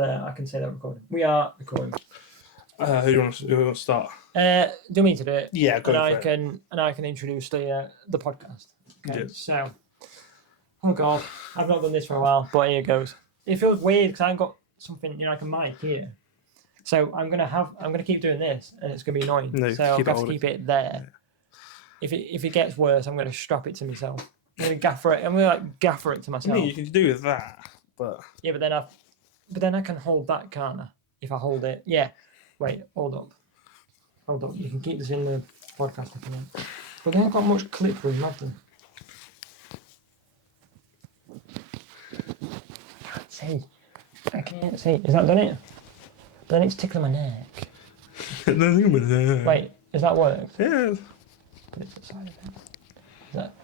there, I can say that we're recording. We are recording. Who do you want to start? Do me to do it. Yeah, go and for it. I can introduce the podcast. Okay, Yeah. so, oh god, I've not done this for a while, but here goes. It feels weird because I've got something, like a mic here. So I'm gonna keep doing this, and it's gonna be annoying. No, so I've got to holding. keep it there. Yeah. If it gets worse, I'm gonna strap it to myself. I'm gonna gaffer it to myself. I mean, you can do that, but yeah, but then I can hold that, can't I? If I hold it, yeah. Wait, hold up. You can keep this in the podcast if you want. But they haven't got much clip room, have they? I can't see. Is that done it? But then it's tickling my neck. Wait, is that worked? Yeah. Put it to the side of it. Is that?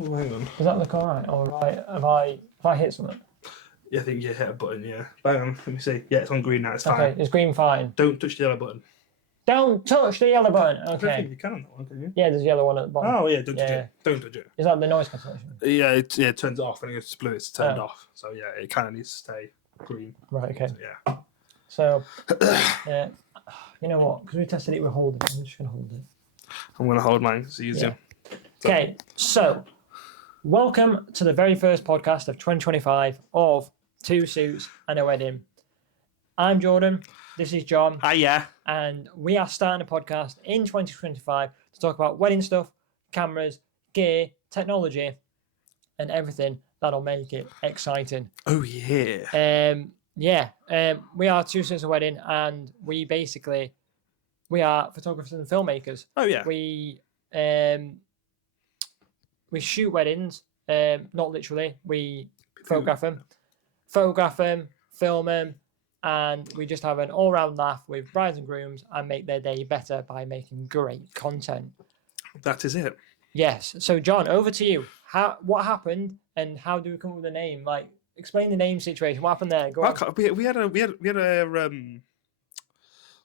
Oh, hang on. Does that look alright? Or have I hit something? Yeah, I think you hit a button. Yeah. Bang on. Let me see. Yeah, it's on green now. It's fine. Okay, is green fine? Don't touch the yellow button. Don't touch the yellow button. I don't Okay. think you can on that one, can you? Yeah, there's a yellow one at the bottom. Oh yeah, don't touch it. Don't touch it. Is that the noise cancellation? Yeah, it turns it off when it goes to blue. It's turned off. So yeah, it kind of needs to stay green. Right. Okay. So, yeah. So, yeah. You know what? Because we tested it with holding, I'm just gonna hold it. I'm gonna hold mine. It's easier. Yeah. Okay. So, welcome to the very first podcast of 2025 of Two Suits and a Wedding. I'm Jordan. This is John. Hi, yeah. And we are starting a podcast in 2025 to talk about wedding stuff, cameras, gear, technology, and everything that'll make it exciting. Oh yeah. We are Two Suits and a Wedding, and we are photographers and filmmakers. Oh yeah. We shoot weddings, not literally. We photograph them, film them, and we just have an all-round laugh with brides and grooms and make their day better by making great content. That is it. Yes. So, John, over to you. What happened, and how do we come up with a name? Like, explain the name situation. What happened there? Go on. We had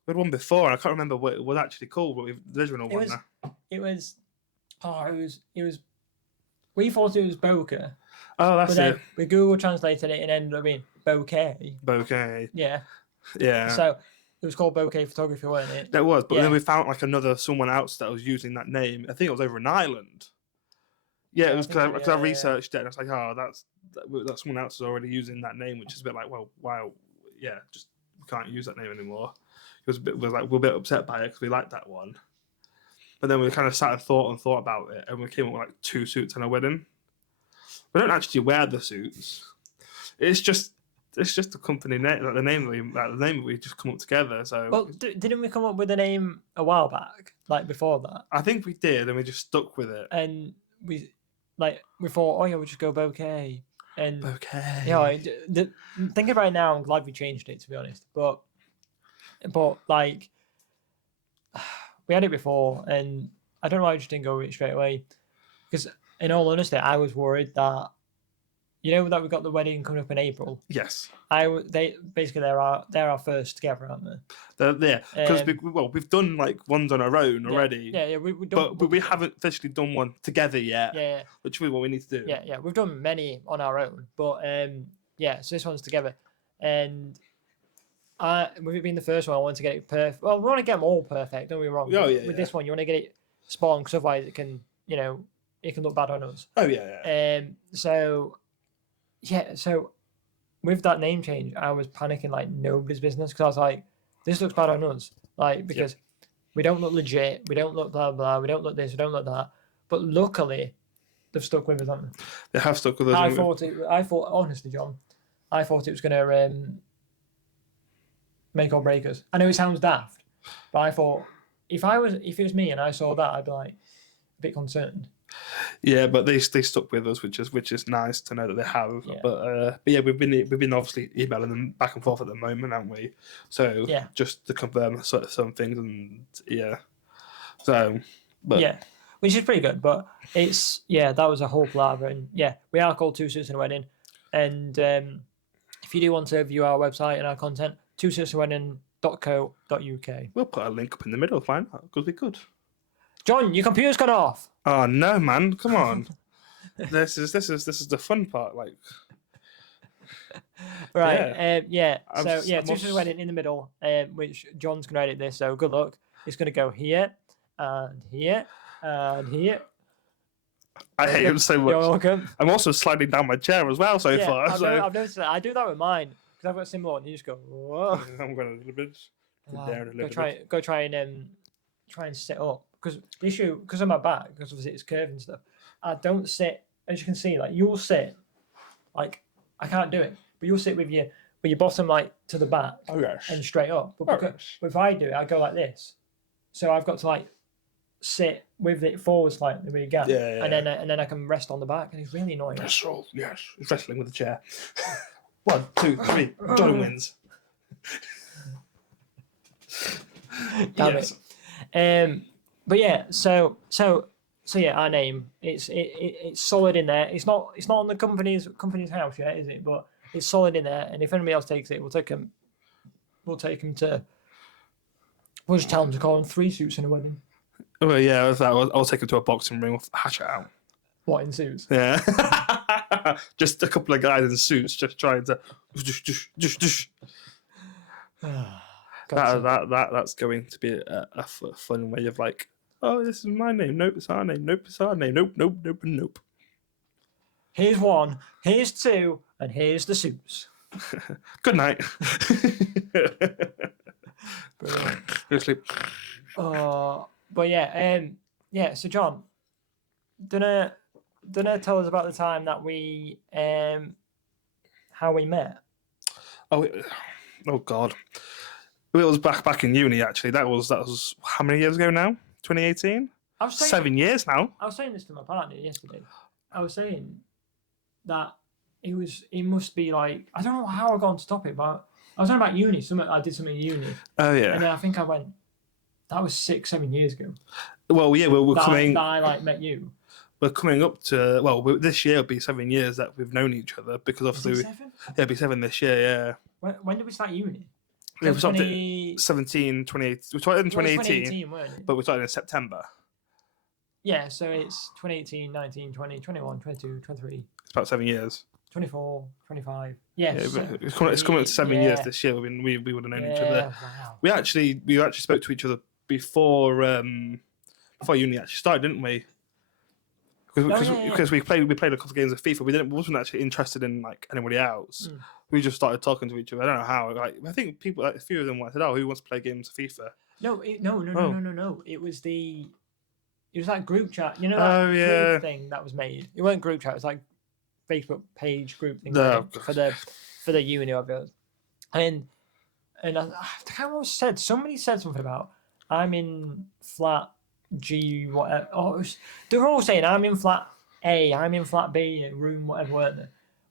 one before. I can't remember what it was actually called, but the original one. It was. We thought it was bokeh. Oh, that's it. We Google translated it and ended up being bouquet. Bouquet. Yeah. Yeah. So it was called bouquet photography, wasn't it? That was, but then we found someone else that was using that name. I think it was over in Ireland. Yeah, it was because I researched it and I was like, oh, that's someone else is already using that name, which is a bit like, well, wow, yeah, just we can't use that name anymore. We're a bit upset by it because we liked that one. But then we kind of sat and thought about it, and we came up with like Two Suits and a Wedding. We don't actually wear the suits. It's just the company name, like the name we just come up together. So, well, didn't we come up with a name a while back, like before that? I think we did, and we just stuck with it. And we thought, oh yeah, we'll just go bouquet. And bouquet. Yeah, thinking about it now, I'm glad we changed it, to be honest. But like, we had it before, and I don't know why I just didn't go with it straight away. Because in all honesty, I was worried that, that we got the wedding coming up in April. Yes. They're our first together, aren't they? They're because we've done like ones on our own already. Yeah. But we haven't officially done one together yet. Yeah. Which is what we need to do. Yeah. We've done many on our own, but so this one's together, and with it being the first one, I want to get it perfect. Well, we want to get them all perfect. Don't be wrong. Oh yeah. With this one, you want to get it spot on, because otherwise it can, it can look bad on us. Oh yeah. So with that name change, I was panicking like nobody's business, because I was like, this looks bad on us, like, because we don't look legit, we don't look blah blah, we don't look this, we don't look that. But luckily, they've stuck with us, haven't they? They have stuck with us. I thought honestly, John, I thought it was gonna make or break us. I know it sounds daft, but I thought if it was me and I saw that, I'd be like a bit concerned. Yeah, but they stuck with us, which is nice to know that they have. Yeah. But yeah, we've been obviously emailing them back and forth at the moment, haven't we? So just to confirm some things, and which is pretty good. But it's that was a whole palaver, and we are called Two Suits and a Wedding. And if you do want to view our website and our content, twosuitsandawedding.co.uk. We'll put a link up in the middle, fine, because we could. John, your computer's gone off. Oh no, man! Come on. This is the fun part. Like, Right. Yeah. I'm So s- yeah, I'm two also- to the wedding in the middle. Which John's gonna edit this. So good luck. It's gonna go here and here and here. I hate him so You're much. welcome. I'm also sliding down my chair as well so Yeah, far. I've, So I've noticed that. I do that with mine because I've got a similar one. You just go, whoa. I'm going a little bit down a Go little try, bit. go try and sit up because the issue because of my back because obviously it's curved and stuff. I don't sit as you can see. Like you'll sit, like I can't do it, but you'll sit with your bottom like to the back Oh gosh. and straight up. But, but if I do it, I go like this. So I've got to like sit with it forward slightly where you go, Yeah. and then I can rest on the back, and it's really annoying. Wrestle, yes, wrestling with the chair. 1, 2, 3. Johnny wins. Damn Yes. it. But yeah, so yeah, our name it's solid in there. It's not on the company's house yet, is it? But it's solid in there, and if anybody else takes it, we'll take them to. We'll just tell them to call them 3 suits in a wedding. Well, yeah, I'll take him to a boxing ring. We'll hash it out. What, in suits? Yeah. Just a couple of guys in suits just trying to. That's going to be a fun way of like, oh, this is my name. Nope, it's our name. Nope, it's our name. Nope. Here's 1, here's 2, and here's the suits. Good night. Brilliant. Go to sleep. But yeah. So John, dunna tell us about the time that we how we met. Oh God. It was back in uni actually. That was how many years ago now? 2018. 7 years now. I was saying this to my partner yesterday. I was saying that it must be like I don't know how I got on to topic, but I was talking about uni. I did something in uni. Oh yeah. And then I think I went. That was 7 years ago. Well, yeah, we're coming. That I like met you. We're coming up to this year will be 7 years that we've known each other because obviously it'll be 7 this year. Yeah. When did we start uni? Yeah, we started in 2018. We started in 2018, but we started in September. Yeah, so it's 2018, 19, 20, 21, 22, 23. It's about 7 years. 24, 25. Yes. Yeah, it's coming up to 7 years this year. We would have known each other. Wow. We actually spoke to each other before uni actually started, didn't we? Because we played a couple of games of FIFA. We wasn't actually interested in like anybody else. We just started talking to each other. I don't know how. Like I think people, like, a few of them said, "Oh, who wants to play games of FIFA?" No. It was that group chat. You know that group thing that was made. It wasn't group chat. It was like Facebook page group thing for the uni of it. And I can't remember what said. Somebody said something about I'm in flat G whatever. They were all saying I'm in flat A, I'm in flat B, room whatever, weren't they?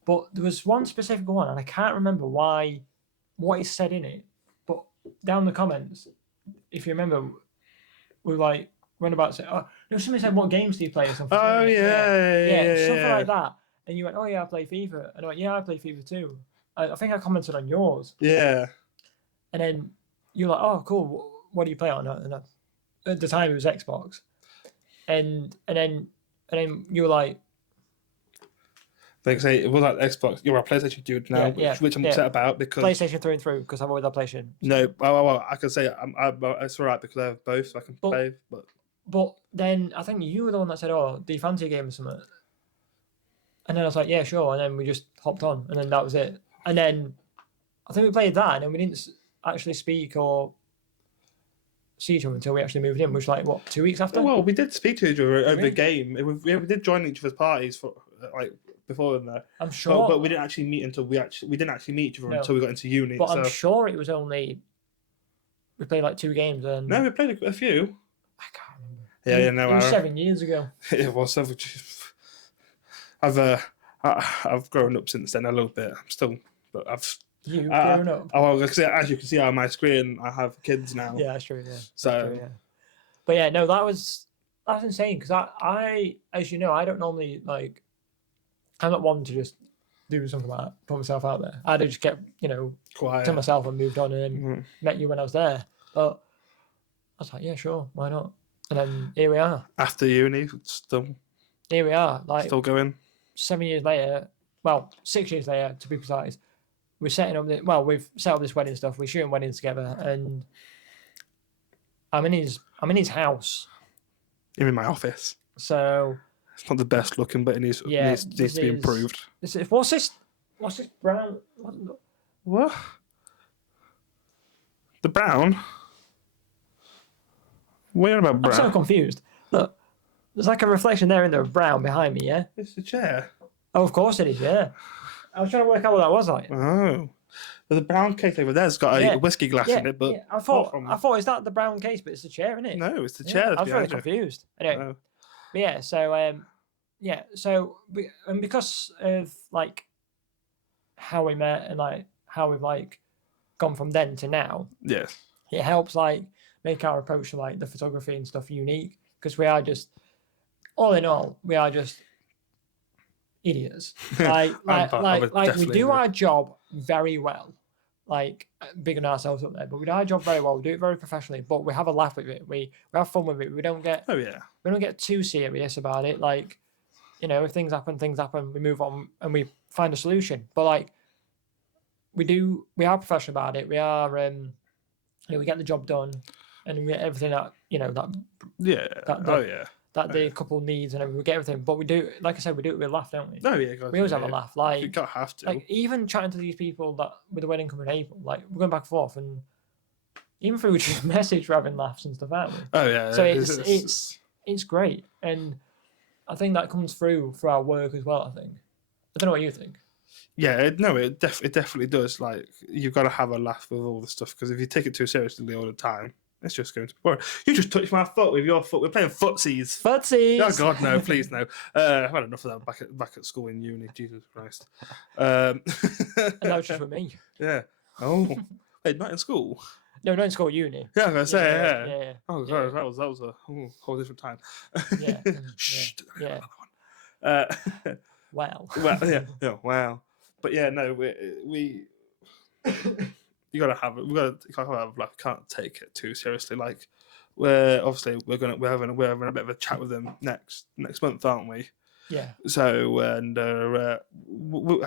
But there was one specific one, and I can't remember what it said in it. But down the comments, if you remember, we went about saying, oh, no, somebody said, what games do you play or something? Oh yeah, something like that. And you went, oh yeah, I play FIFA, and I went, yeah, I play FIFA too. I think I commented on yours. Yeah. And then you're like, oh cool, what do you play on? And at the time it was Xbox, and then you were like, like I say, it was like Xbox. You're a PlayStation dude now, which I'm upset about because PlayStation through and through because I've always had PlayStation. No, well, I can say it's all right because I have both, so I can play. But then I think you were the one that said, "Oh, do you fancy a game or something?" And then I was like, "Yeah, sure." And then we just hopped on, and then that was it. And then I think we played that, and then we didn't actually speak or see each other until we actually moved in, which was like 2 weeks after. Well, we did speak to each other over the game. We did join each other's parties for like before in there. I'm sure, but we didn't actually meet until we didn't actually meet each other until we got into uni. But I'm sure it was only we played like 2 games and no, we played a few. I can't remember. It was 7 years ago. It was 7. I've grown up since then a little bit. I'm still, but You've grown up. Oh, as you can see on my screen, I have kids now. Yeah, that's true. Yeah. So, true, yeah. But yeah, no, that's insane because I, as you know, I don't normally like. I'm not one to just do something like that, put myself out there. I just kept, quiet to myself and moved on and met you when I was there. But I was like, yeah, sure, why not? And then here we are. After uni, still Here we are, like still going. 7 years later, well, 6 years later to be precise, we're setting up. We've set up this wedding stuff. We're shooting weddings together, and I'm in his house. You're in my office. So it's not the best looking, but it needs to be improved. What's this brown? What? The brown? What are you about brown? I'm so confused. Look, there's like a reflection there in the brown behind me, yeah? It's the chair. Oh, of course it is, yeah. I was trying to work out what that was like. Oh. But the brown case over there's got a whiskey glass in it, but I thought is that the brown case, but it's the chair, isn't it? No, it's the chair. I was really confused. Anyway, but yeah, so and because of like how we met and like how we've like gone from then to now, yes, it helps like make our approach to like the photography and stuff unique, because we are just, all in all, we are just idiots. Like we do our job very well. Like, big on ourselves up there, but we do our job very well. We do it very professionally, but we have a laugh with it. We have fun with it. We don't get we don't get too serious about it. Like, you know, if things happen, we move on and we find a solution. But like, we are professional about it. We are we get the job done, and we get everything that that the couple needs and everything. We get everything, but we do, like I said, we do it with a laugh, don't we? No, yeah, guys, we always have a laugh. Like, you can't have to. Like, even chatting to these people that with the wedding coming in April, like we're going back and forth, and even through just message, we're having laughs and stuff, aren't we? Oh yeah. So it's great, and I think that comes through for our work as well. I think. I don't know what you think. Yeah, it definitely does. Like, you've got to have a laugh with all the stuff, because if you take it too seriously all the time, it's just going to be boring. You just touched my foot with your foot. We're playing footsies. Footsies. Oh God, no! Please no. I've had enough of that back at school in uni. Jesus Christ. And that was just with me. Yeah. Oh, wait, not in school. No, not in school. Uni. Yeah, I was gonna say yeah. Oh God, that was a whole different time. Yeah. Shh. Yeah. Well. Yeah. Wow. But yeah, no, we you gotta have it. Can't take it too seriously. Like, we're having a bit of a chat with them next month, aren't we? Yeah. So, and we've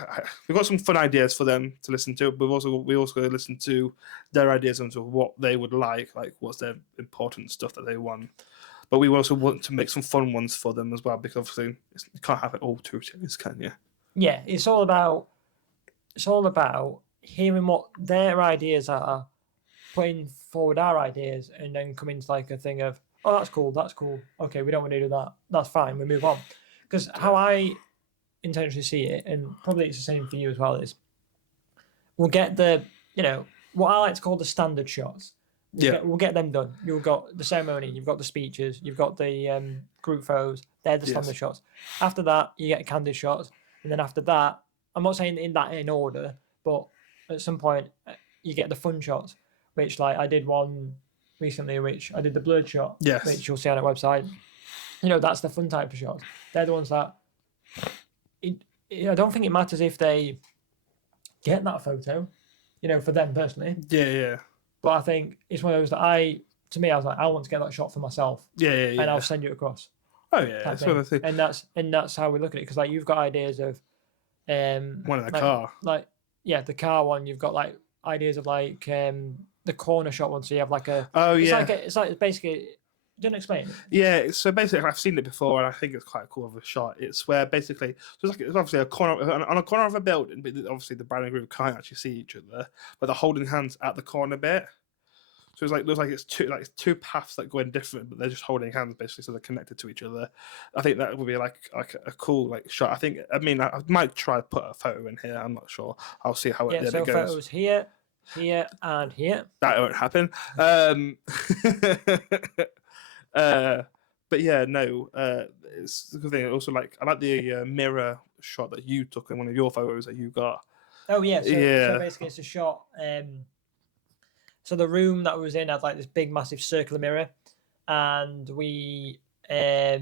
got some fun ideas for them to listen to. But we also got to listen to their ideas on what they would like what's their important stuff that they want. But we also want to make some fun ones for them as well, because obviously you can't have it all too serious, can you? Yeah, it's all about hearing what their ideas are, putting forward our ideas, and then coming to like a thing of, oh, that's cool. Okay, we don't want to do that. That's fine. We move on. Because how I intentionally see it, and probably it's the same for you as well, is we'll get the, what I like to call the standard shots. We'll get them done. You've got the ceremony, you've got the speeches, you've got the group photos. They're the standard shots. After that, you get candid shots. And then after that, I'm not saying in order, but at some point you get the fun shots, which like I did one recently, which I did the blurred shot, which you'll see on our website. That's the fun type of shots. They're the ones that I don't think it matters if they get that photo, for them personally. Yeah. But I think it's one of those that I was like, I want to get that shot for myself. Yeah. And I'll send you across. Oh yeah, that's what I think. And that's how we look at it, because like you've got ideas of one in the car. Like, yeah, the car one. You've got like ideas of like the corner shot one. So you have like a. Oh yeah. It's like basically. Don't explain. Yeah, so basically, I've seen it before, and I think it's quite cool of a shot. It's where basically, it's obviously a corner on a corner of a building, but obviously the bride and groom can't actually see each other, but they're holding hands at the corner bit. So it looks like it's two paths that go in different, but they're just holding hands basically, so they're connected to each other. I think that would be like a cool shot. I might try to put a photo in here. I'm not sure. I'll see how it goes. Yeah, so photos here, and here. That won't happen. But yeah, no, it's a good thing. Also, I like the mirror shot that you took in one of your photos that you got. Oh yeah, so basically it's a shot. So the room that we was in had like this big, massive circular mirror, and I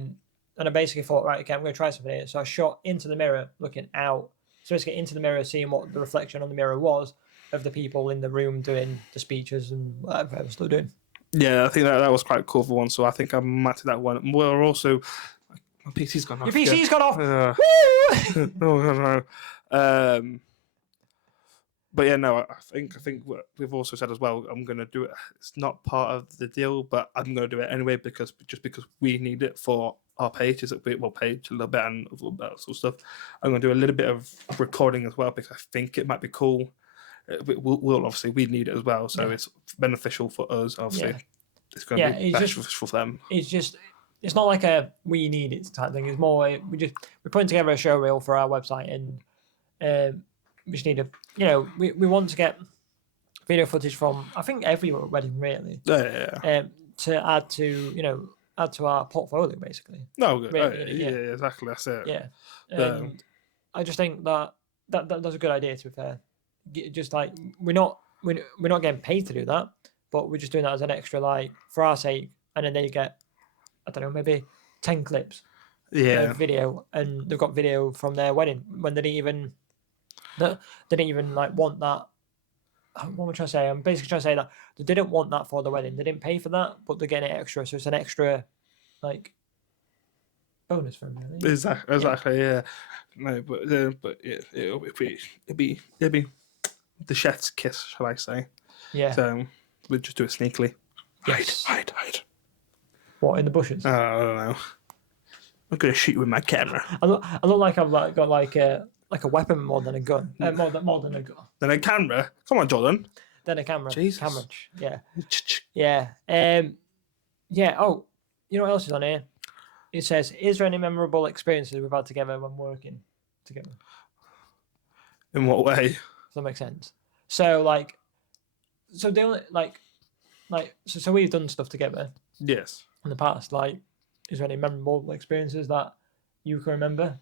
basically thought, right, okay, I'm going to try something here. So I shot into the mirror, looking out. So basically into the mirror, seeing what the reflection on the mirror was of the people in the room doing the speeches and whatever I was still doing. Yeah, I think that was quite cool for one. So I think I might do that one. We're also, my PC's gone off. Your PC's gone off. Oh no. But yeah, no, I think what we've also said as well. I'm going to do it. It's not part of the deal, but I'm going to do it anyway because we need it for our page. Is page a little bit and a little bit of stuff. I'm going to do a little bit of recording as well because I think it might be cool. We'll obviously we need it as well, so it's beneficial for us. Obviously, it's going to be beneficial for them. It's not like a we need it type thing. It's more we're putting together a show reel for our website and. We just need we want to get video footage from I think every wedding really. Yeah. To add to our portfolio basically. No, good. Really, yeah, exactly. That's it. Yeah, and I just think that's a good idea. To be fair, just like we're not getting paid to do that, but we're just doing that as an extra, like for our sake, and then they get I don't know maybe 10 clips. Of video, and they've got video from their wedding when they didn't even like want that. What am I trying to say? I'm basically trying to say that they didn't want that for the wedding. They didn't pay for that, but they're getting it extra, so it's an extra, like, bonus for them. Really. Exactly. Yeah. No, but it'll be the chef's kiss, shall I say? Yeah. So we'll just do it sneakily. Yes. Hide. What, in the bushes? I don't know. I'm gonna shoot you with my camera. I look like I've got like a weapon more than a gun. More than a gun. Then a camera. Come on, Jordan. Then a camera. Jesus. Camera. Yeah. Yeah. Yeah. Oh, you know what else is on here? It says, "Is there any memorable experiences we've had together when working together?" In what way? Does that make sense? So the only so we've done stuff together. Yes. In the past, like, is there any memorable experiences that you can remember?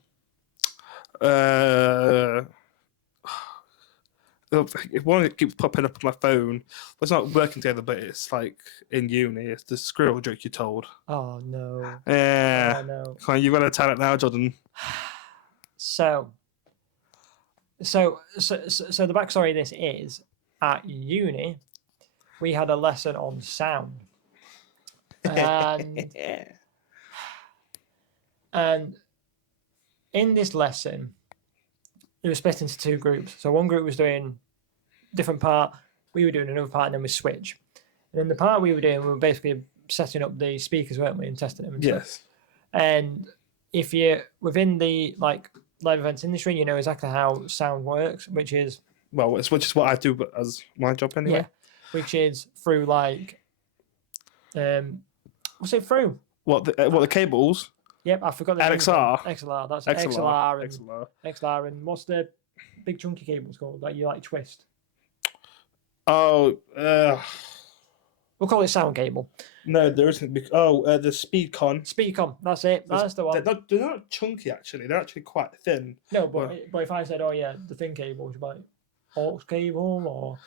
One that keeps popping up on my phone. Well, it's not working together, but it's like in uni. It's the squirrel joke you told. Oh no. Yeah. Oh no. Come on, you gotta tell it now, Jordan. So the backstory of this is at uni we had a lesson on sound. And in this lesson, it was split into two groups. So one group was doing different part, we were doing another part, and then we switch. And in the part we were doing, we were basically setting up the speakers, weren't we, and testing them. And yes. Stuff. And if you're within the live events industry, you know exactly how sound works, which is which is what I do as my job anyway. Yeah, which is through what's it through? What the cables? Yep, I forgot the XLR. XLR, that's XLR. XLR, and what's the big chunky cables called that you twist? Oh, we'll call it sound cable. No, there isn't. The Speedcon. Speedcon, that's it. That's the one. They're not chunky actually. They're actually quite thin. No, but if I said, the thin cable, would you like aux cable or?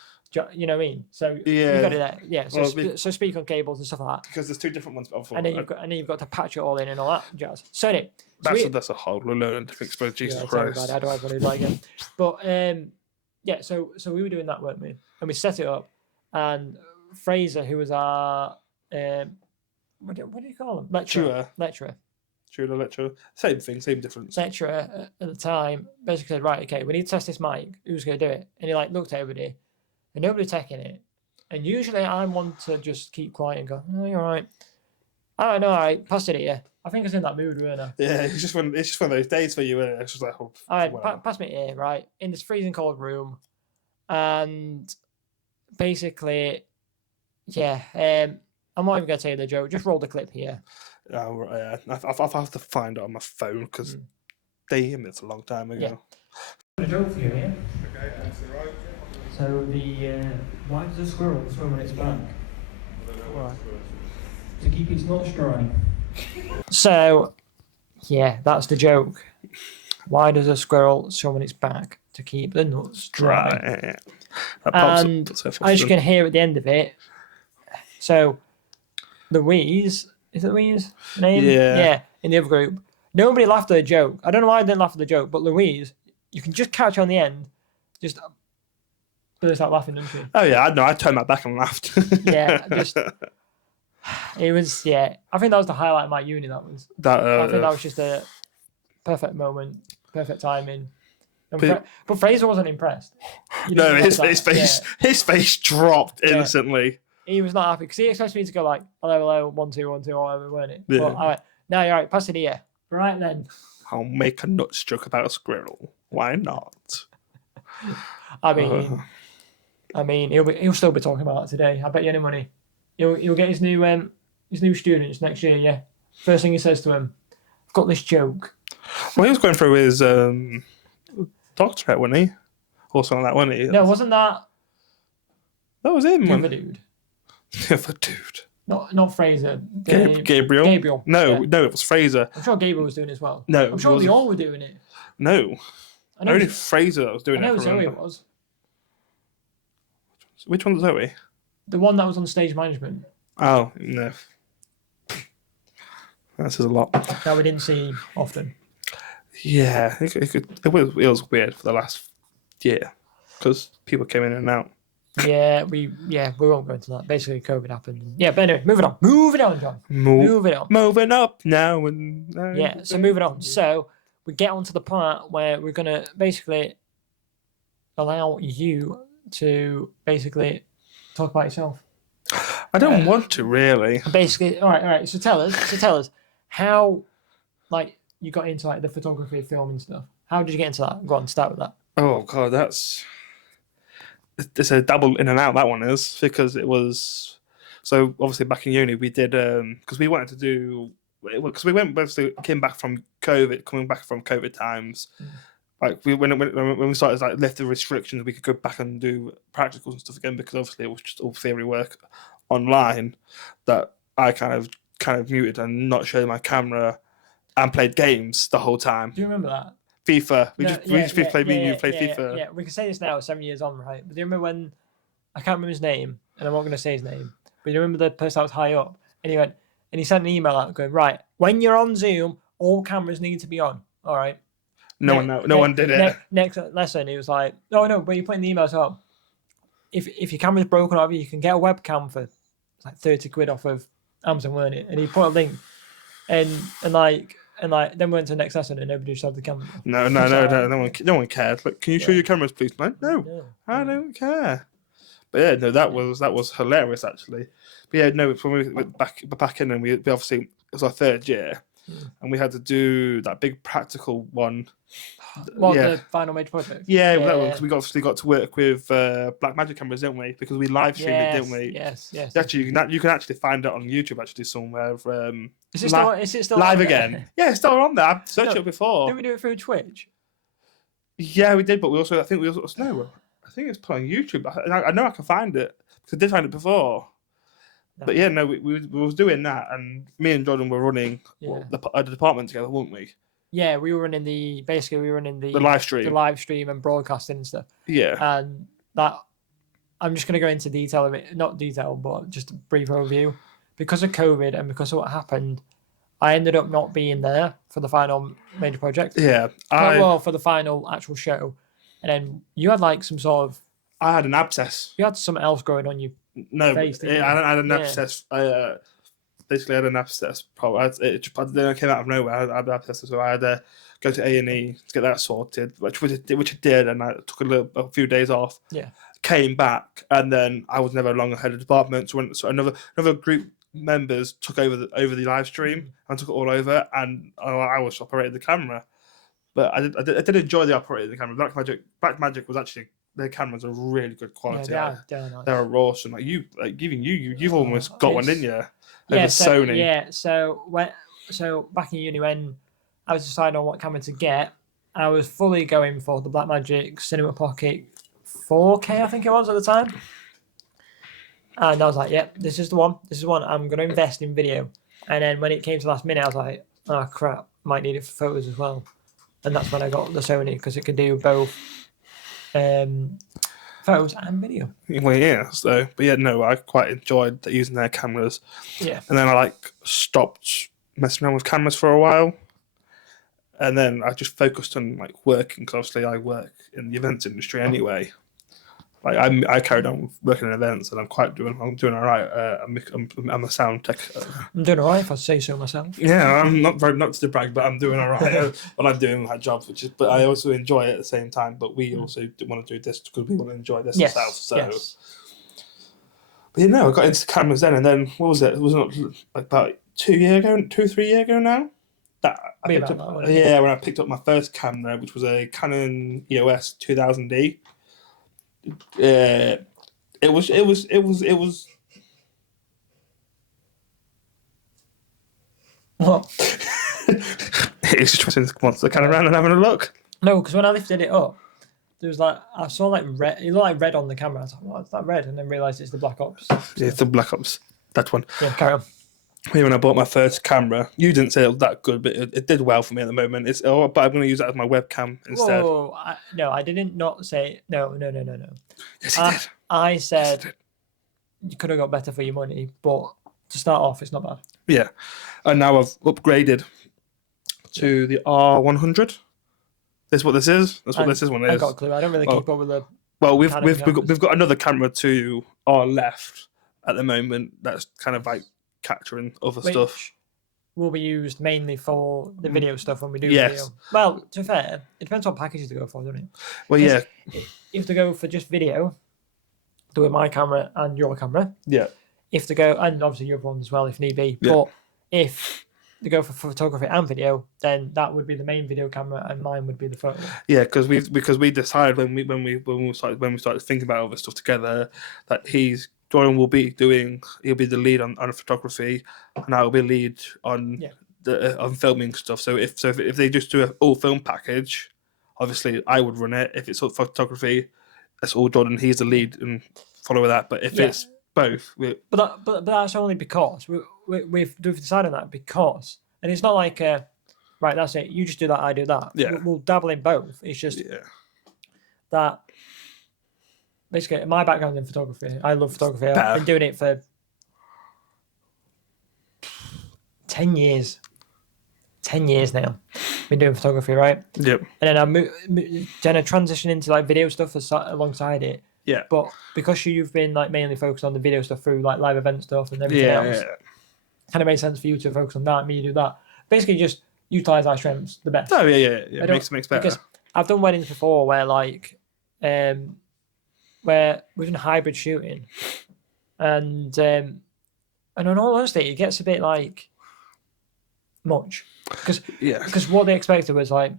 You know what I mean? So you got it there. Yeah. So Speedcon cables and stuff like that. Because there's two different ones. And then you've got to patch it all in and all that jazz. So anyway, that's a whole load of different exposure. Jesus Christ. I don't have one like it. But so we were doing that, weren't we? And we set it up, and Fraser, who was our what do you call him? Lecturer. Lecturer. Same thing, same difference. Lecturer at the time basically said, right, okay, we need to test this mic. Who's going to do it? And he looked at everybody. And nobody taking it. And usually I'm one to just keep quiet and go, oh, you're all right. Oh, no, all right, pass it here. I think I was in that mood, weren't I? Yeah, it's just one of those days for you, isn't it? It's just like, all right, pass me here, right? In this freezing cold room. And basically, I'm not even going to tell you the joke. Just roll the clip here. Oh, right, yeah. I'll have to find it on my phone because it's a long time ago. Yeah. A joke for you here. Okay, that's right. So why does a squirrel swim on its back? To keep its nuts dry. So, that's the joke. Why does a squirrel swim on its back? To keep the nuts dry. And as you can hear at the end of it, so Louise, is it Louise name? Yeah, in the other group. Nobody laughed at the joke. I don't know why I didn't laugh at the joke, but Louise, you can just catch on the end, just burst out laughing, didn't she? Oh yeah, I know. I turned my back and laughed. It was I think that was the highlight of my uni. I think that was just a perfect moment, perfect timing. But Fraser wasn't impressed. No, his face dropped instantly. He was not happy because he expected me to go like, hello, hello, 1 2 1 2, or whatever, weren't it? Yeah. But I went, no, you're right, pass it here. Right then. I'll make a nuts joke about a squirrel. Why not? I mean, he'll still be talking about it today. I bet you any money. He'll get his new students next year. Yeah. First thing he says to him, I've got this joke. Well, he was going through his doctorate, wasn't he? Or something like that, wasn't he? No, wasn't that? That was him. The other dude. The other dude. Not Fraser. Gabriel. Gabriel. No, it was Fraser. I'm sure Gabriel was doing it as well. No, I'm sure they all were doing it. No. Only Fraser that was doing it. I know Zoe was. Which one's Zoe? The one that was on stage management. Oh, no. That says a lot. That we didn't see often. Yeah, it was weird for the last year because people came in and out. Yeah, we won't go into that. Basically, COVID happened. Yeah, but anyway, moving on, John. Moving on. Moving up now yeah, so moving on. So we get on to the part where we're gonna basically allow you to basically talk about yourself. I don't want to really. Basically, all right. So tell us how, like, you got into like the photography, film, and stuff. How did you get into that? Go on, start with that. Oh god, it's a double in and out. That one is because it was so obviously back in uni we did because we wanted to do because we came back from COVID times. Like when we started like lift the restrictions, we could go back and do practicals and stuff again because obviously it was just all theory work online. That I kind of muted and not showed my camera and played games the whole time. Do you remember that? FIFA. We just played FIFA. Yeah, we can say this now, 7 years on, right? But do you remember when I can't remember his name, and I'm not going to say his name, but you remember the person that was high up, and he sent an email out going, right, when you're on Zoom, all cameras need to be on. All right. No one did it. Next lesson, he was like, no, but you're putting the emails up. If your camera's broken over, you can get a webcam for like 30 quid off of Amazon, weren't it? And he put a link, and then we went to the next lesson and nobody just had the camera. No one cared. Like, can you show your cameras, please? Like, no, I don't care. But yeah, no, that was hilarious actually. But yeah, no, when we went back in and we obviously it was our third year, and we had to do that big practical one. The final major project. Yeah, that one because we obviously got to work with Blackmagic cameras, didn't we? Because we live streamed it, didn't we? Yes. Actually, you can actually find it on YouTube actually somewhere. Is it still live again? Yeah, it's still on there. I've searched it before. Did we do it through Twitch? Yeah, we did, but I think it's put on YouTube. I know I can find it because I did find it before. No. But yeah, no, we was doing that, and me and Jordan were running the department together, weren't we? Yeah, we were running the live stream, and broadcasting and stuff. Yeah, and that I'm just going to go into detail of it, not detail, but just a brief overview. Because of COVID and because of what happened, I ended up not being there for the final major project. Yeah, for the final actual show, and then you had like some sort of. I had an abscess. You had something else growing on your face. I had an abscess. Basically, I had an abscess. It came out of nowhere. I had an abscess, so I had to go to A&E to get that sorted, which I did, and I took a few days off. Yeah. Came back, and then I was never longer head of department. So another group members took over the live stream and took it all over, and I was operating the camera. But I did enjoy the operating the camera. Blackmagic was actually. Their cameras are really good quality. Yeah, they're nice. They're awesome. Like you've almost got one, didn't you? Sony. Yeah. So back in uni when I was deciding on what camera to get, I was fully going for the Blackmagic Cinema Pocket 4K, I think it was at the time. And I was like, "Yep, this is the one. This is one. I'm going to invest in video." And then when it came to the last minute, I was like, "Oh crap, might need it for photos as well." And that's when I got the Sony because it can do both. Photos and video. Well, yeah. So, but yeah, no, I quite enjoyed using their cameras. Yeah. And then I stopped messing around with cameras for a while, and then I just focused on working because obviously I work in the events industry anyway. Like I carried on working in events, and I'm doing all right. I'm a sound tech. I'm doing all right, if I say so myself. Yeah, I'm not to brag, but I'm doing all right. When I'm doing my job, but I also enjoy it at the same time. But we also want to do this because we want to enjoy this ourselves. So, but you know, I got into cameras then, and then what was it? It was not like about 3 years ago now. That I picked up, when I picked up my first camera, which was a Canon EOS 2000D. It was. What? It's just trying to come on, kind of around and having a look. No, because when I lifted it up, there was like I saw like red. It looked like red on the camera. I was like, "What's that red?" And then realised it's the Black Ops. Yeah, it's the Black Ops. That one. Yeah, carry on. When I bought my first camera, you didn't say it was that good, but it did well for me at the moment. But I'm going to use that as my webcam instead. Whoa, I didn't not say no. Yes, you did. I said you could have got better for your money, but to start off, it's not bad. Yeah, and now I've upgraded to the R100. This is what this is. That's what this is. I've got a clue. I don't really keep up with the. Well, we've got another camera to our left at the moment. That's kind of like capturing other stuff. Will be used mainly for the video stuff when we do video. Well, to be fair, it depends what packages to go for, doesn't it? Well, yeah. If to go for just video, do with my camera and your camera. Yeah. If to go, and obviously your one as well, if need be. Yeah. But if to go for photography and video, then that would be the main video camera, and mine would be the photo. Yeah, because we decided when we started thinking about all this stuff together that Jordan will be he'll be the lead on photography, and I will be lead on on filming stuff. So if they just do an all film package, obviously I would run it. If it's all photography, that's all Jordan. He's the lead and follow that. But if it's both, but that's only because we've decided that because, and it's not like right, that's it. You just do that, I do that. Yeah, we'll dabble in both. It's just that. Basically, my background in photography. I love photography. I've been doing it for 10 years. 10 years now. Been doing photography, right? Yep. And then I transitioned into like video stuff alongside it. Yeah. But because you've been like mainly focused on the video stuff through like live event stuff and everything else, kind of made sense for you to focus on that. Me do that. Basically, just utilize our strengths the best. Oh yeah. It makes better. Because I've done weddings before where like where we're doing hybrid shooting, and in all honesty, it gets a bit like much because what they expected was like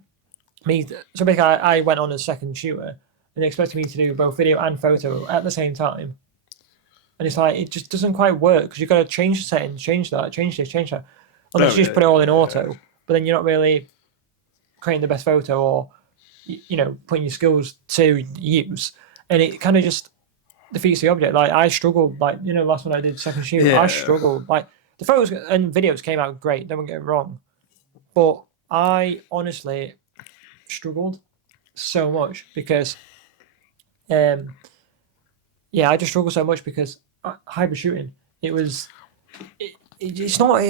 me. So basically, I went on as second shooter, and they expected me to do both video and photo at the same time, and it's like it just doesn't quite work because you've got to change the settings, change that, change this, change that, unless you just put it all in auto. But then you're not really creating the best photo or putting your skills to use. And it kind of just defeats the object. Like I struggled, like last one I did second shoot, I struggled. Like the photos and videos came out great. Don't get it wrong, but I honestly struggled so much because, I just struggled so much because hybrid shooting. It's not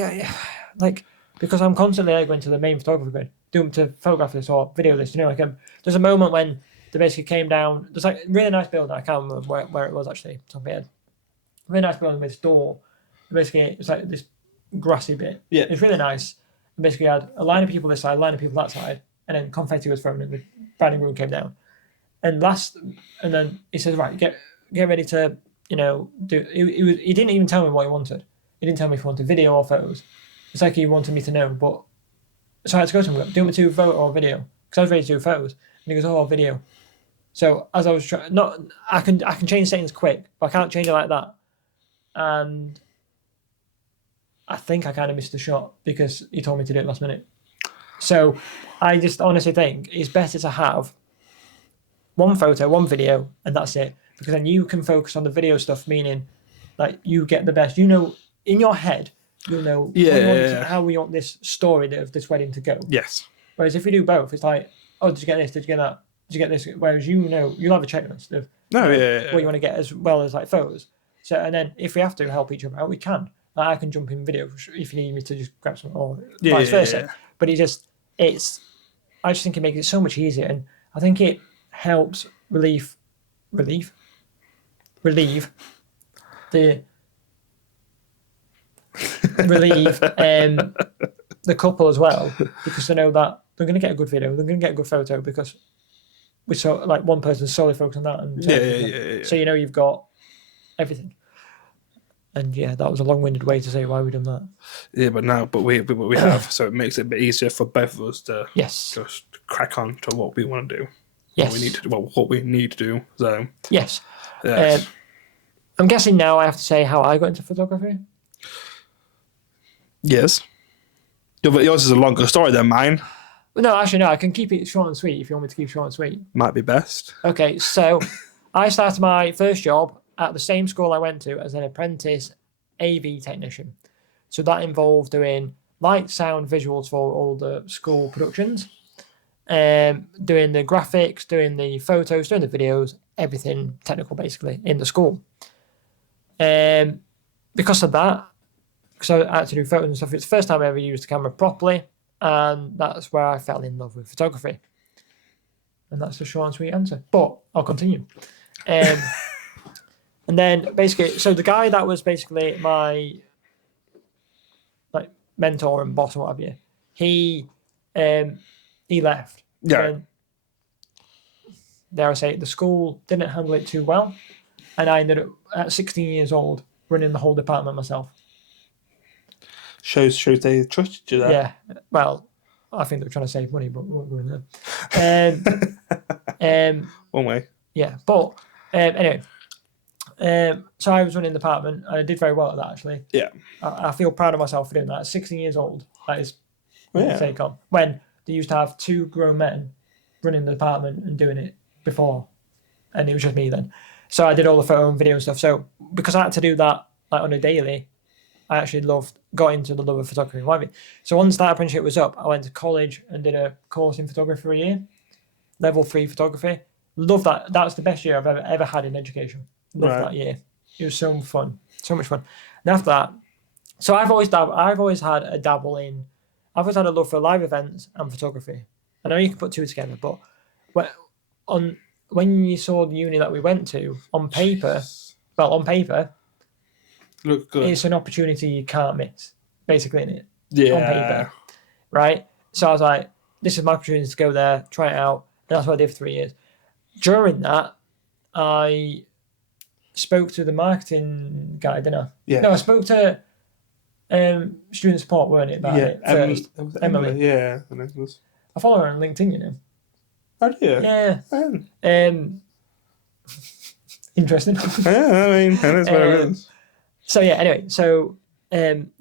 like because I'm constantly going to the main photographer, doing to photograph this or video this. There's a moment when. They basically came down. There's like a really nice building. I can't remember where it was actually. Top of my head. Really nice building with this door. Basically, it's like this grassy bit. Yeah. It's really nice. And basically, I had a line of people this side, a line of people that side, and then confetti was thrown, and the bride and groom came down. And then he says, "Right, get ready to do." He didn't even tell me what he wanted. He didn't tell me if he wanted video or photos. It's like he wanted me to know, but so I had to go to him. Do you want me to do photo or video? Because I was ready to do photos, and he goes, "Oh, video." So as I was trying, I can change settings quick, but I can't change it like that. And I think I kind of missed the shot because he told me to do it last minute. So I just honestly think it's better to have one photo, one video, and that's it. Because then you can focus on the video stuff, meaning like you get the best. In your head, you'll know how we want this story of this wedding to go. Yes. Whereas if we do both, it's like, oh, did you get this? Did you get that? Did you get this? Whereas you'll have a checklist of what you want to get as well as like photos. So and then if we have to help each other out, we can. Like I can jump in video if you need me to just grab some or vice versa. Yeah. But I just think it makes it so much easier, and I think it helps relief. relieve the the couple as well, because they know that they're going to get a good video, they're going to get a good photo, because we saw like one person solely focused on that, and Yeah. so you've got everything. And yeah, that was a long-winded way to say why we done that. Yeah, but we have, so it makes it a bit easier for both of us to just crack on to what we want to do. Yes. What we need to do. So yes. Yes. I'm guessing now I have to say how I got into photography. Yes. But yours is a longer story than mine. No, actually, no. I can keep it short and sweet if you want me to keep it short and sweet. Might be best. Okay, so I started my first job at the same school I went to as an apprentice AV technician. So that involved doing light, sound, visuals for all the school productions, doing the graphics, doing the photos, doing the videos, everything technical basically in the school. Because of that, because I had to do photos and stuff, it's the first time I ever used the camera properly, and that's where I fell in love with photography. And that's the short and sweet answer. But I'll continue. And then basically, so the guy that was basically my like mentor and boss and what have you, he left. Yeah. And, dare I say it, the school didn't handle it too well, and I ended up at 16 years old running the whole department myself. Shows they trusted you there. Yeah. Well, I think they were trying to save money, but we're in there. One way. Yeah, but anyway. So I was running the department, and I did very well at that, actually. Yeah. I feel proud of myself for doing that. At 16 years old, that is take on. When they used to have 2 grown men running the department and doing it before, and it was just me then. So I did all the photo and video stuff. So because I had to do that like on a daily, I actually got into the love of photography and whatever. So once that apprenticeship was up, I went to college and did a course in photography for a year, level 3 photography. Loved that. That was the best year I've ever had in education. Loved that year. It was so fun, so much fun. And after that, so I've always had a dabble in. I've always had a love for live events and photography. I know you can put 2 together, but when you saw the uni that we went to on paper, look good. It's an opportunity you can't miss, basically, in it. Yeah. On paper, right? So I was like, this is my opportunity to go there, try it out. And that's what I did for 3 years. During that, I spoke to the marketing guy, didn't I? Yeah. No, I spoke to student support, weren't it? Emily. Yeah. I follow her on LinkedIn, you know. Oh, do you? Yeah. Interesting. Yeah, I mean, that's what it is. So yeah, anyway, so then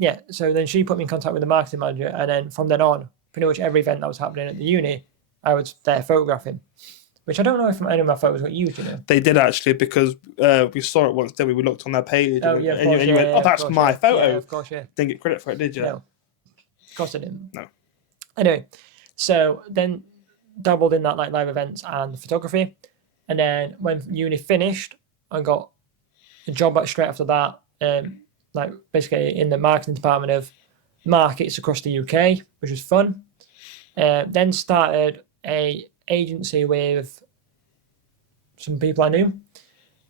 she put me in contact with the marketing manager, and then from then on, pretty much every event that was happening at the uni, I was there photographing. Which I don't know if any of my photos got used, you know. They did actually, because we saw it once, didn't we? We looked on their page and you went, oh, that's my photo. Yeah, of course, yeah. Didn't get credit for it, did you? No. Of course I didn't. No. Anyway, so then dabbled in that like live events and photography. And then when uni finished, I got a job back straight after that, like basically in the marketing department of markets across the UK, which was fun. Then started a agency with some people I knew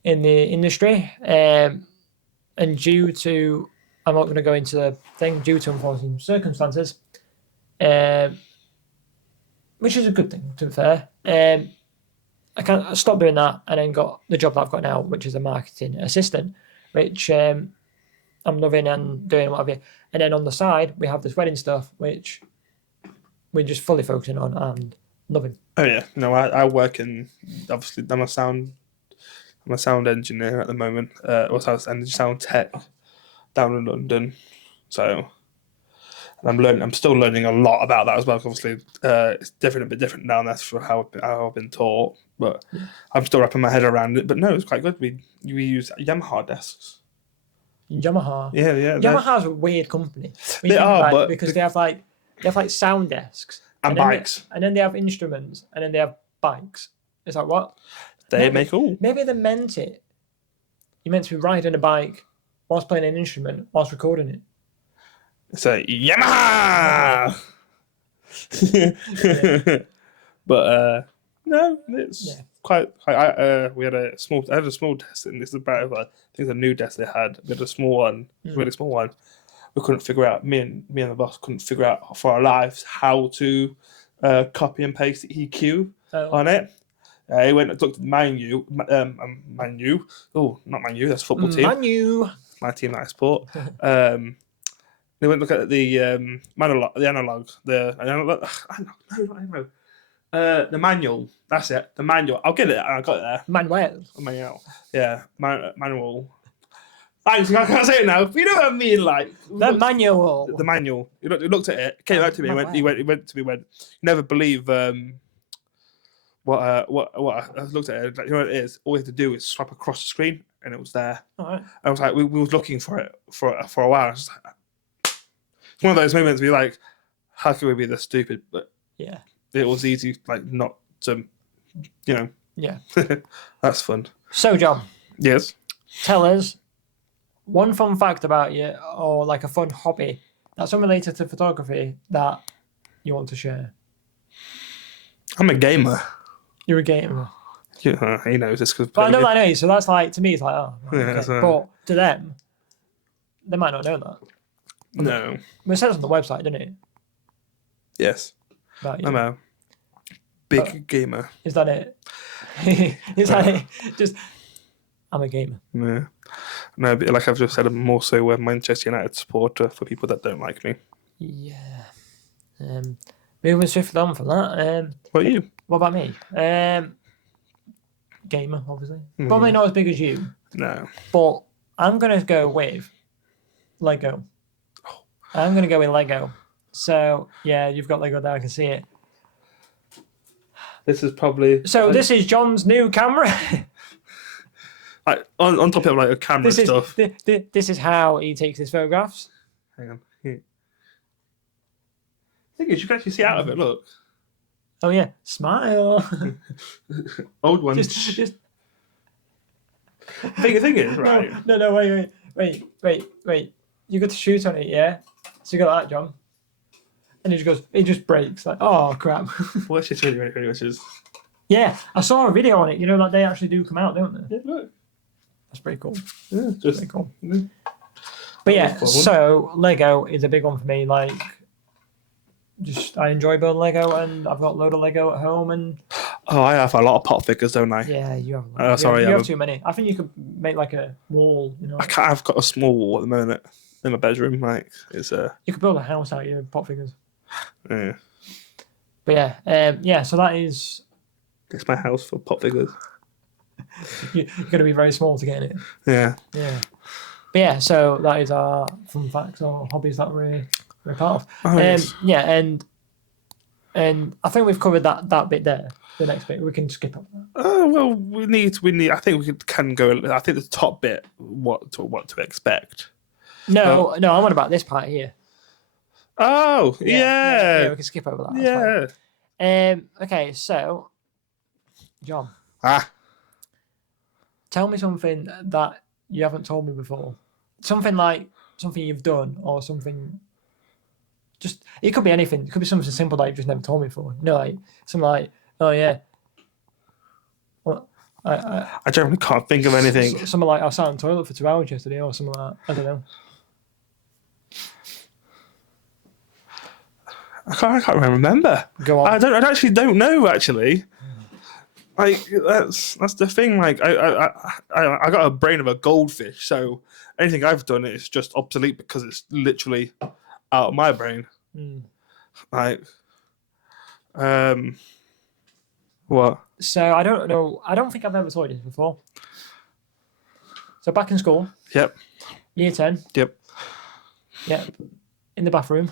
in the industry, and due to, I'm not going to go into the thing, due to unforeseen circumstances, which is a good thing, to be fair, I stopped doing that and then got the job that I've got now, which is a marketing assistant, which I'm loving and doing what have you. And then on the side, we have this wedding stuff, which we're just fully focusing on and loving. Oh yeah, no, I work in, obviously I'm a sound engineer at the moment, also sound tech down in London, so I'm still learning a lot about that as well. Obviously, it's a bit different down there for how I've been taught, but I'm still wrapping my head around it. But no, it's quite good. We use Yamaha desks. Yamaha. Yeah. Yamaha's a weird company. They are, but because they have like sound desks and bikes, and then they have instruments, and then they have bikes. It's like, what? They make all. Maybe they meant it. You're meant to be riding a bike whilst playing an instrument whilst recording it. So Yamaha. But no, it's quite. We had a small. I had a small desk, and this is about. I think it's a new desk they had. We had a small one, really small one. We couldn't figure out. Me and the boss couldn't figure out for our lives how to copy and paste the EQ on it. He went and looked at the menu. Oh, not menu. That's football team. Menu. My team that I support. They went and look at the analog. The manual. That's it. The manual. I'll get it. I got it there. Manuel. Yeah. Manual. I can't say it now. But you know what I mean? Like the manual. The manual. He looked at it. Came out to me. He went to me. Went. You never believe what I looked at it. Like, you know what it is? All we had to do is swipe across the screen, and it was there. All right. I was like, we was looking for it for a while. It's one of those moments where you're like, how can we be this stupid? But yeah, it was easy, like not to, Yeah. That's fun. So, John. Yes. Tell us one fun fact about you, or like a fun hobby that's unrelated to photography that you want to share. I'm a gamer. You're a gamer. Yeah, he knows this because. But I know. So that's like, to me, it's like, oh. Okay. Yeah, but to them, they might not know that. No. But it says on the website, didn't it? Yes. I'm a big gamer. Is that it? Is that it? Just, I'm a gamer. Yeah. No, but like I've just said, I'm more so a Manchester United supporter for people that don't like me. Yeah. Moving swiftly on from that. What are you? What about me? Gamer, obviously. Probably not as big as you. No. But I'm going to go with Lego. I'm going to go with Lego. So, yeah, you've got Lego there. I can see it. This is probably... So, this is John's new camera. Like, on top of like camera stuff. This is how he takes his photographs. Hang on. Here. The thing is, you can actually see out of it, look. Oh, yeah. Smile. Old one. Just... The thing is, right? No, wait. You got to shoot on it, yeah? So you got that, John. And it just breaks. Like, oh, crap. What's this really much is? Yeah, I saw a video on it. You know, like they actually do come out, don't they? Yeah, look. That's pretty cool. Yeah, just pretty cool. Yeah. But yeah, so Lego is a big one for me. Like, just I enjoy building Lego, and I've got a load of Lego at home. And I have a lot of pop figures, don't I? Yeah, you have. You have too many. I think you could make like a wall. You know, I've got a small wall at the moment in my bedroom. Like, it's You could build a house out of your pop figures. Yeah. But yeah. So that is. It's my house for pop figures. You're going to be very small to get in it. Yeah. Yeah. But yeah, so that is our fun facts or hobbies that we're part of. Oh, yes. Yeah, and I think we've covered that bit there. The next bit we can skip over that. Oh well, we need. I think we can go. I think the top bit, what to expect. No, I'm on about this part here. Oh yeah. We can skip over that. Yeah. Okay, so John. Tell me something that you haven't told me before. Something you've done, or something. Just it could be anything. It could be something simple that you've just never told me before. You know, like something like, oh yeah. Well, I generally can't think of anything. Something like I sat on the toilet for 2 hours yesterday, or something like that. I don't know. I can't remember. Go on. I actually don't know actually. Like that's the thing. Like I got a brain of a goldfish, so anything I've done is just obsolete because it's literally out of my brain. Like, what? So I don't know. I don't think I've ever told you this before. So back in school. Yep. Year 10. Yep. Yep. In the bathroom.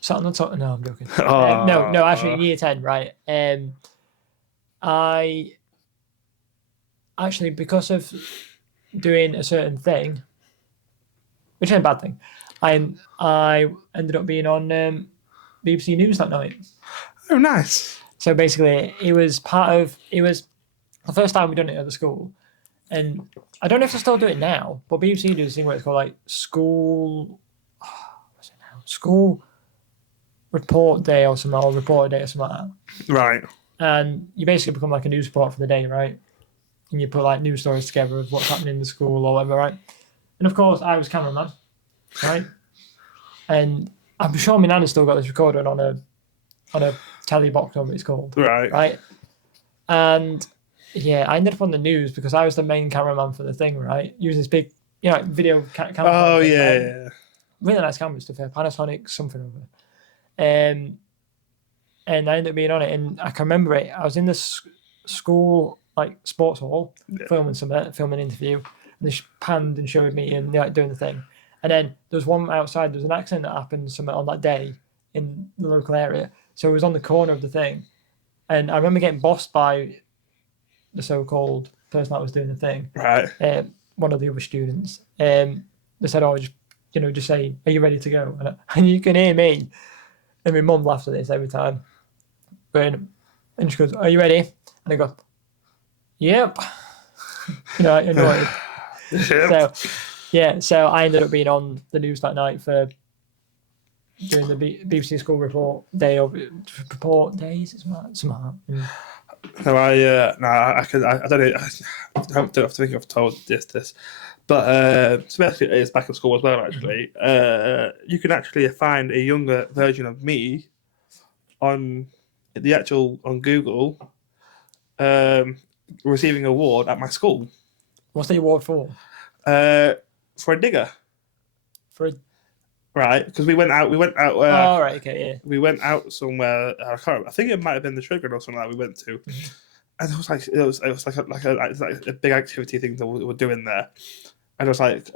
Sat on the top. No, I'm joking. Oh. No. Actually, year 10, right? I actually, because of doing a certain thing, which is a bad thing, I ended up being on BBC News that night. Oh, nice. So basically, it was the first time we'd done it at the school, and I don't know if they still do it now, but BBC do this thing where it's called like school report day or something, or reporter day or something like that. Right. and you basically become like a news reporter for the day, right? And you put like news stories together of what's happening in the school or whatever, right? And of course, I was cameraman, right? And I'm sure my nana's still got this recorded on a telly box, or it's called, Right. right? And yeah, I ended up on the news because I was the main cameraman for the thing, right? Using this big, video camera. Oh thing, yeah, right? yeah. Really nice camera stuff, Panasonic something over. And I ended up being on it, and I can remember it. I was in the school like sports hall filming an interview, and they panned and showed me and doing the thing. And then there was one outside. There was an accident that happened somewhere on that day in the local area, so it was on the corner of the thing. And I remember getting bossed by the so-called person that was doing the thing. Right. One of the other students. They said, "Oh, just say, are you ready to go?" And you can hear me, and my mum laughs at this every time. And she goes, "Are you ready?" And I go, "Yep." Annoyed. Yep. So I ended up being on the news that night for doing the BBC school report days. It's smart. No, I don't know. I don't have to think I've told this, but so basically it's back at school as well. Actually, you can actually find a younger version of me on Google, receiving an award at my school. What's the award for? For a digger. Right, because we went out. Oh, right, okay, yeah. We went out somewhere. I can't remember. I think it might have been the Trigger or something like we went to, and it was like a big activity thing that we were doing there, and it was like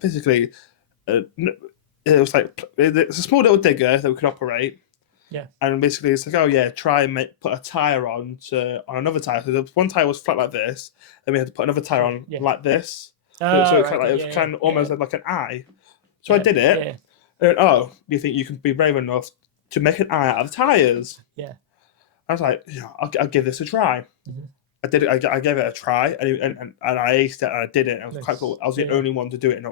basically, it was like it's a small little digger that we could operate. Yeah. And basically, it's like, oh yeah, try and put a tire on another tire. So one tire was flat like this, then we had to put another tire on like this. So it was kind of almost like an eye. So I did it. Yeah. And, do you think you can be brave enough to make an eye out of tires? Yeah. I was like, I'll give this a try. Mm-hmm. I did it. I gave it a try, and I aced it, and I did it. And it was quite cool. I was the only one to do it in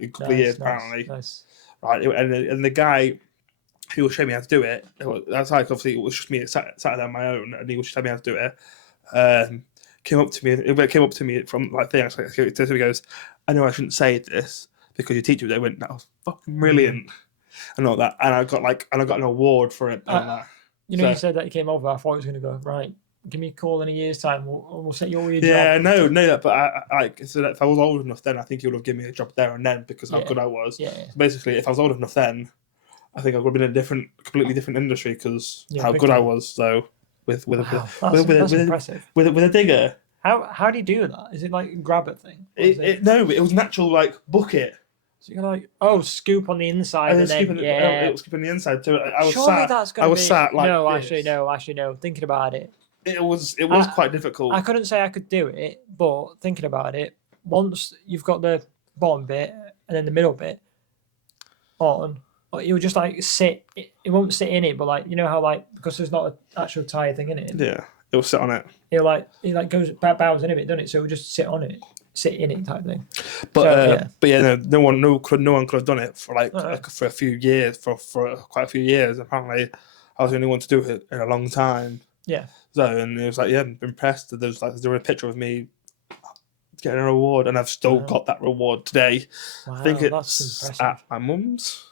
a couple of years, apparently. Nice. Right, and the guy who was showing me how to do it. That's like obviously it was just me sat there on my own, and he was showing me how to do it. Came up to me from like thing. So he goes, "I know I shouldn't say this because your teacher." They went, "That was fucking brilliant," and all that. And I got an award for it. You said that you came over. I thought I was going to go right. Give me a call in a year's time. We'll set you all your job. Yeah, no, but so if I was old enough then, I think he would have given me a job there and then because how good I was. Yeah. So basically, if I was old enough then, I think I would have been in a completely different industry because how good I was. So with impressive. With a digger. How do you do that? Is it like grab a thing? No, it was natural like bucket. So you're like, scoop on the inside and then it was scooping the inside too. No, actually no. Thinking about it, it was quite difficult. I couldn't say I could do it, but thinking about it, once you've got the bottom bit and then the middle bit on, it would just like sit. It won't sit in it, but like how like because there's not an actual tire thing in it. Yeah, it will sit on it. It goes bows in it, doesn't it? So it will just sit on it. Sit in it type thing. But no one could have done it for for a few years, for quite a few years. Apparently, I was the only one to do it in a long time. Yeah. So and it was like I'm impressed. There's a picture of me getting a reward, and I've still got that reward today. Wow, I think it's at my mum's.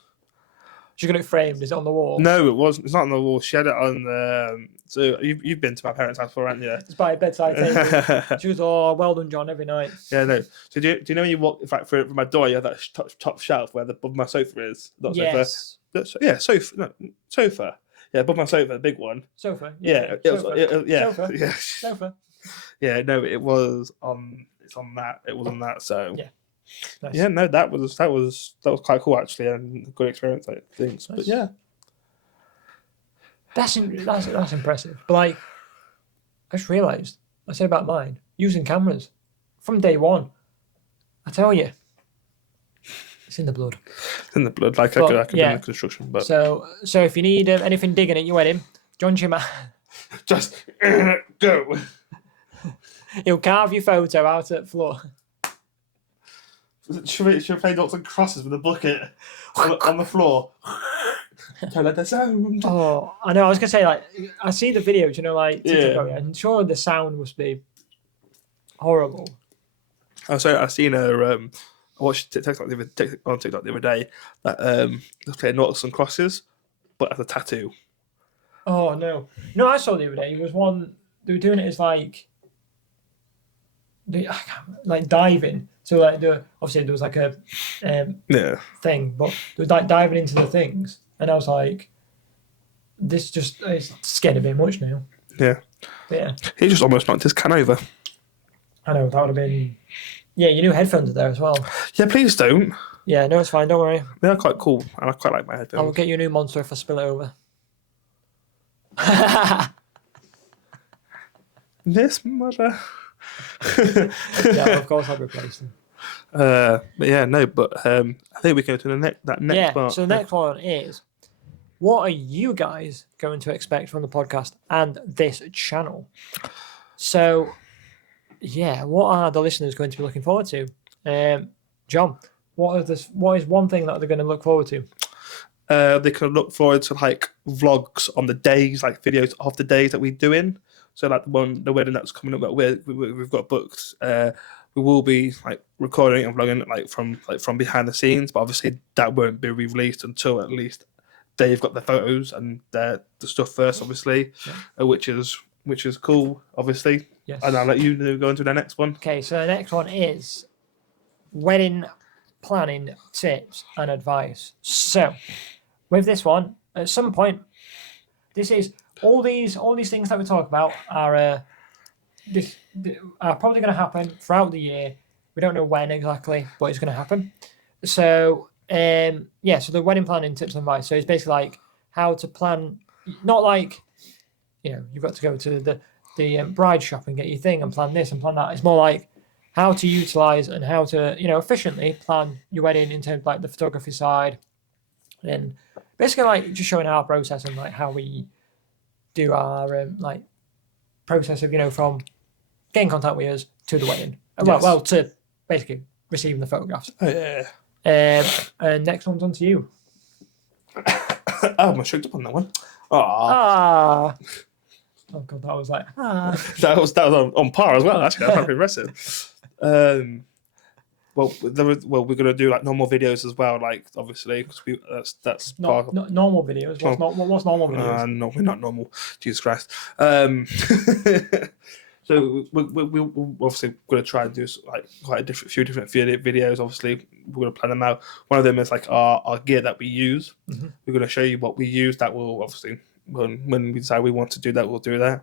She got it framed. Is it on the wall? No, it wasn't. It's not on the wall. She had it on the. So you've been to my parents' house before, haven't you? It's by a bedside table. She goes, "Oh, well done, John," every night. Yeah, no. So do you know when you walk through my door, you have that top shelf where above my sofa is? Not yes. Sofa. Yeah, sofa. No, sofa. Yeah, above my sofa, the big one. Sofa. Yeah. Sofa. Sofa. Yeah, no, it was on. It's on that. It was on that. So. Yeah. Nice. Yeah, no, that was quite cool actually, and a good experience, I think. Nice. But yeah, that's impressive. But like, I just realised I said about mine using cameras from day one. I tell you, it's in the blood. It's in the blood, like I could do in construction. But so if you need anything digging at your wedding, John Chima, just go. He'll carve your photo out at the floor. Should we play dots and crosses with a bucket on the floor? Don't let the sound. Oh, I know. I was gonna say, like, I see the videos, you know, like TikTok, Yeah. and sure the sound must be horrible. I seen a I watched TikTok on TikTok the other day that was playing noughts and crosses, but as a tattoo. Oh no, no! I saw the other day. It was one they were doing it as like diving. So like obviously there was like a Yeah. thing, but they was like diving into the things, and I was like, this just it's getting a bit much now. Yeah. But yeah, He just almost knocked his can over. I know that would have been. Yeah, your new headphones are there as well. Yeah, please don't. Yeah, no, it's fine. Don't worry. They are quite cool, and I quite like my headphones. I will get you a new monster if I spill it over. This mother. Yeah, of course I'd replace them. But yeah, no, but I think we go to the next part. So the next one is, what are you guys going to expect from the podcast and this channel? So, yeah, what are the listeners going to be looking forward to? John, what is one thing that they're going to look forward to? They can look forward to like vlogs on the days, like videos of the days that we're doing. So like the wedding that's coming up that we've got booked. We will be like recording and vlogging from behind the scenes, but obviously that won't be released until at least they've got the photos and the stuff first, obviously, which is cool, obviously. Yes. And I'll let you go into the next one. Okay, so the next one is wedding planning tips and advice. So, with this one, at some point, this is all these things that we talk about are probably going to happen throughout the year. We don't know when exactly, but it's going to happen. So, so the wedding planning tips and advice. So it's basically like how to plan, not like, you've got to go to the bride shop and get your thing and plan this and plan that. It's more like how to utilize and how to, efficiently plan your wedding in terms of like the photography side, and basically like just showing our process and like how we do our process of from getting in contact with us to the wedding. Yes. Well, to basically receiving the photographs. Oh yeah. And next one's on to you. Oh, I choked up on that one. Ah. Oh god, that was like that was on par as well. Actually, that's pretty impressive. We're gonna do like normal videos as well. Like obviously, because that's not normal videos. What's normal videos? No, we're not normal. Jesus Christ. So we're obviously going to try and do like quite a few different videos. Obviously, we're going to plan them out. One of them is like our gear that we use. Mm-hmm. We're going to show you what we use. That will obviously when we decide we want to do that, we'll do that.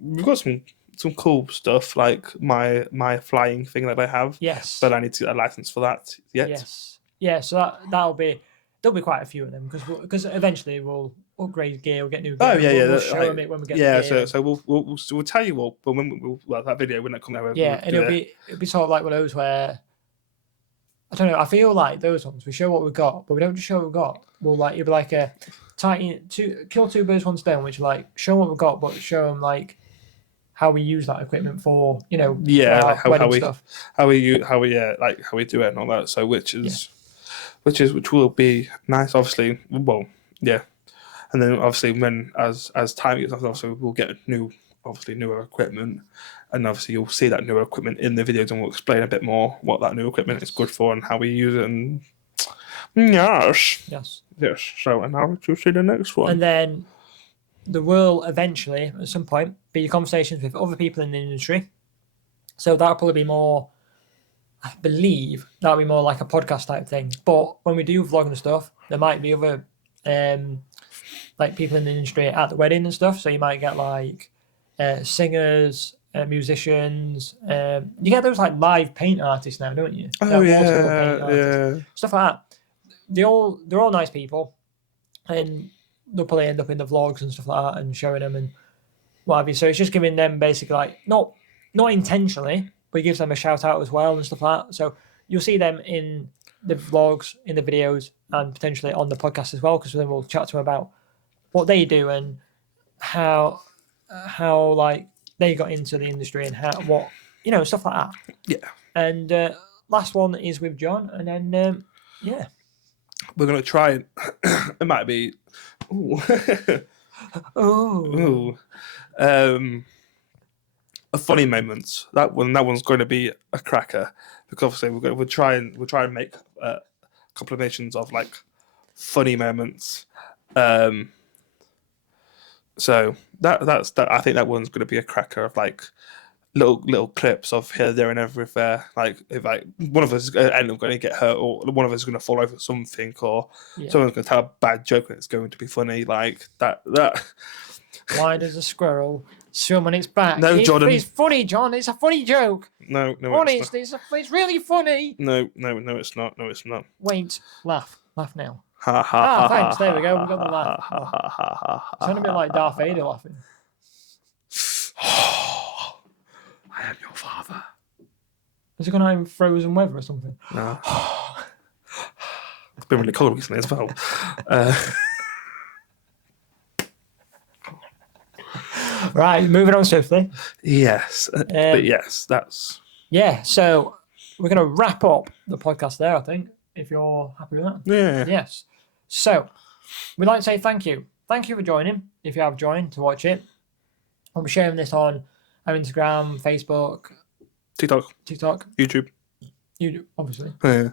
We've got some cool stuff like my flying thing that I have. Yes. But I need to get a license for that yet. Yes. Yeah. So there'll be quite a few of them because eventually we'll upgrade gear, we'll get new gear. Oh yeah, we'll show them it when we get the gear. So we'll tell you all, but when that video when that comes out. Yeah, and it'll be sort of like one of those where I don't know. I feel like those ones we show what we've got, but we don't just show what we've got. It'll be like a kill two birds one stone, which like show what we've got, but show them like how we use that equipment for like how we stuff. how we do it and all that. So which will be nice. Obviously, well, yeah. And then obviously when as time gets on, obviously we'll get newer equipment, and obviously you'll see that newer equipment in the videos, and we'll explain a bit more what that new equipment is good for and how we use it. And yes. So and now to see the next one. And then there will eventually at some point be conversations with other people in the industry. So that'll probably be more. I believe that'll be more like a podcast type thing. But when we do vlog and stuff, there might be other like people in the industry at the wedding and stuff. So you might get like singers, musicians. You get those like live paint artists now, don't you? Oh yeah. Stuff like that. They're all nice people, and they'll probably end up in the vlogs and stuff like that and showing them and what have you. So it's just giving them basically like not intentionally, but it gives them a shout out as well and stuff like that. So you'll see them in the vlogs, in the videos, and potentially on the podcast as well, because then we'll chat to them about what they do and how like they got into the industry and stuff like that. Yeah. And last one is with John, and then yeah. we're gonna try and it might be. Ooh. Oh. Ooh. A funny moment. That one's going to be a cracker because obviously we'll try and make compilations of like funny moments. So that's I think that one's going to be a cracker of like little clips of here, there, and everywhere. Like if like one of us is end up going to get hurt, or one of us is going to fall over something, or someone's going to tell a bad joke and it's going to be funny. Like that. Why does a squirrel swim on its back? No, Jordan. It's funny, John. It's a funny joke. No, Honest, it's really funny. No, it's not. No, it's not. Wait, laugh now. Ha ha. Thanks. There we go. We got the laugh. Sound a bit like Darth Vader laughing. I am your father. Is it going to have frozen weather or something? No. It's been really cold recently as well. Right, moving on swiftly. Yes, but yes, that's... Yeah, so we're going to wrap up the podcast there, I think, if you're happy with that. Yeah. Yes. So, we'd like to say thank you. Thank you for joining, if you have joined to watch it. I'll be sharing this on our Instagram, Facebook, TikTok, YouTube, obviously. Yeah.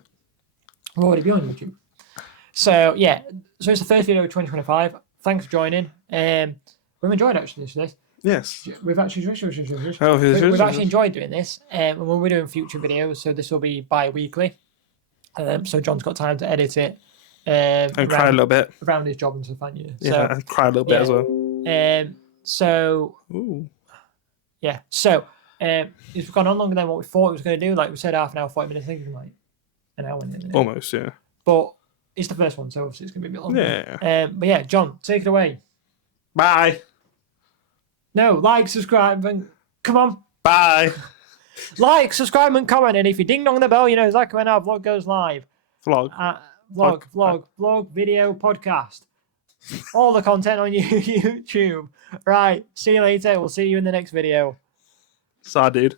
We'll already be on YouTube. So, yeah. So, it's the first video of 2025. Thanks for joining. We've enjoyed actually this. Yes. We've actually enjoyed doing this. And we're doing future videos, so this will be bi-weekly. So John's got time to edit it. And cry a little bit. Around his job and stuff, haven't you? Yeah, and cry a little bit as well. So... Ooh. Yeah. So it's gone on longer than what we thought it was going to do. Like we said, half an hour, 40 minutes. I think it was like an hour. Almost, yeah. But it's the first one, so obviously it's going to be a bit longer. Yeah. But yeah, John, take it away. Bye. No, like, subscribe, and come on. Bye. Like, subscribe, and comment. And if you ding dong the bell, you know exactly when our vlog goes live. Vlog, video, podcast. All the content on YouTube. Right. See you later. We'll see you in the next video. Saw, dude.